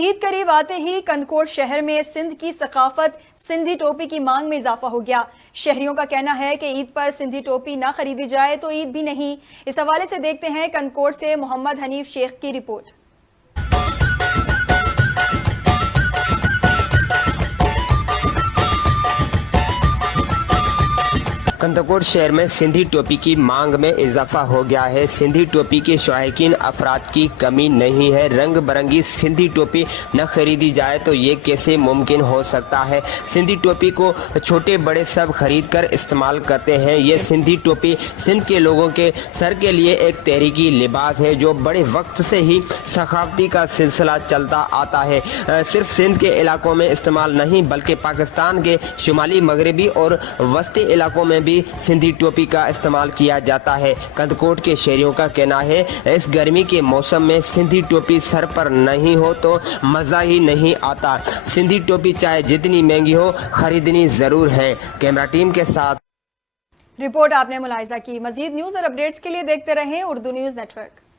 عید قریب آتے ہی کندکوٹ شہر میں سندھ کی ثقافت سندھی ٹوپی کی مانگ میں اضافہ ہو گیا۔ شہریوں کا کہنا ہے کہ عید پر سندھی ٹوپی نہ خریدی جائے تو عید بھی نہیں۔ اس حوالے سے دیکھتے ہیں کندکوٹ سے محمد حنیف شیخ کی رپورٹ۔ کندکوٹ شہر میں سندھی ٹوپی کی مانگ میں اضافہ ہو گیا ہے۔ سندھی ٹوپی کے شائقین افراد کی کمی نہیں ہے۔ رنگ برنگی سندھی ٹوپی نہ خریدی جائے تو یہ کیسے ممکن ہو سکتا ہے؟ سندھی ٹوپی کو چھوٹے بڑے سب خرید کر استعمال کرتے ہیں۔ یہ سندھی ٹوپی سندھ کے لوگوں کے سر کے لیے ایک تحریکی لباس ہے جو بڑے وقت سے ہی ثقافتی کا سلسلہ چلتا آتا ہے۔ صرف سندھ کے علاقوں میں استعمال نہیں بلکہ پاکستان کے شمالی مغربی اور وسطی علاقوں میں بھی سندھی ٹوپی کا استعمال کیا جاتا ہے۔ کندکوٹ کے شہریوں کا کہنا ہے اس گرمی کے موسم میں سندھی ٹوپی سر پر نہیں ہو تو مزہ ہی نہیں آتا۔ سندھی ٹوپی چاہے جتنی مہنگی ہو خریدنی ضرور ہے۔ کیمرہ ٹیم کے ساتھ رپورٹ آپ نے ملاحظہ کی۔ مزید نیوز اور اپڈیٹس کے لیے دیکھتے رہیں اردو نیوز نیٹ ورک۔